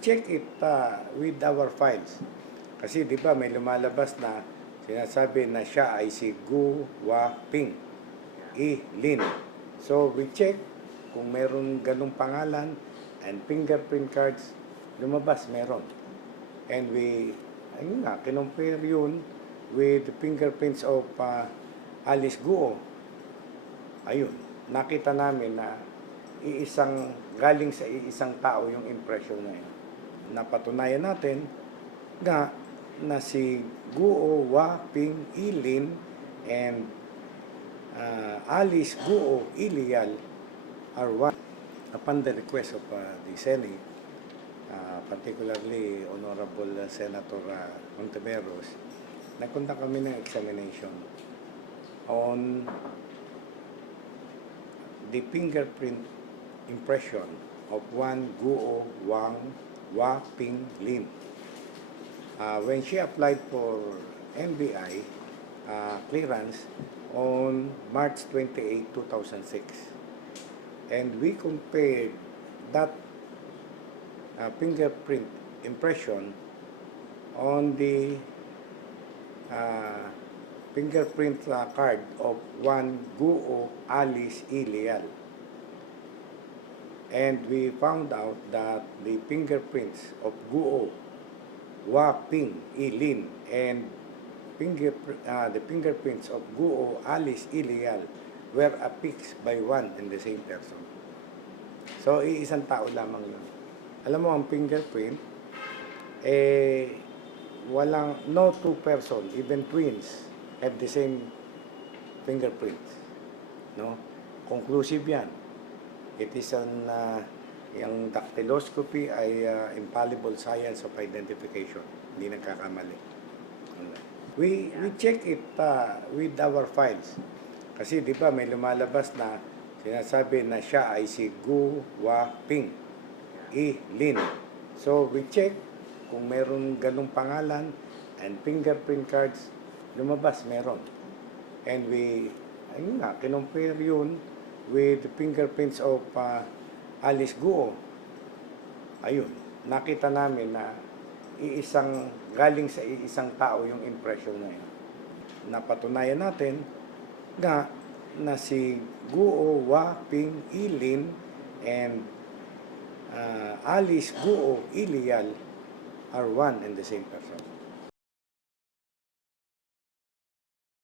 check it with our files. Kasi di ba may lumalabas na sinasabi na siya ay si Gu Wa Ping E. Lin. So we check kung meron ganung pangalan and fingerprint cards, lumabas meron. And we, ayun nga, kinompare yun with the fingerprints of Alice Guo. Ayun, nakita namin na galing sa iisang tao yung impression na yun. Napatunayan natin nga na si Guo Wa Ping Ilin and Alice Guo Ilial are one. Upon the request of the Senate, particularly Honorable Senator Monteveros, nagpunta kami ng examination on the fingerprint impression of one Guo Wa Ping Lin. When she applied for NBI clearance on March 28, 2006. And we compared that fingerprint impression on the fingerprint card of one Guo Alice Ilial. And we found out that the fingerprints of Guo Wa Ping Ilin and the fingerprints of Guo Alice Ilial were affixed by one and the same person. So, iisang tao lamang yun. Alam mo, ang fingerprint, no two person, even twins, have the same fingerprints. No? Conclusive yan. It is yung dactyloscopy ay infallible science of identification. Hindi nagkakamali. We check it with our files. Kasi di ba may lumalabas na sinasabi na siya ay si Gu Wa Ping E. Lin. So we check kung meron ganung pangalan and fingerprint cards, lumabas meron. And we, ayun nga, kinompare yun with the fingerprints of Alice Guo. Ayun, nakita namin na galing sa iisang tao yung impression na yun. Napatunayan natin nga na si Guo Wa Ping Ilin and Alice Guo Ilial are one and the same person.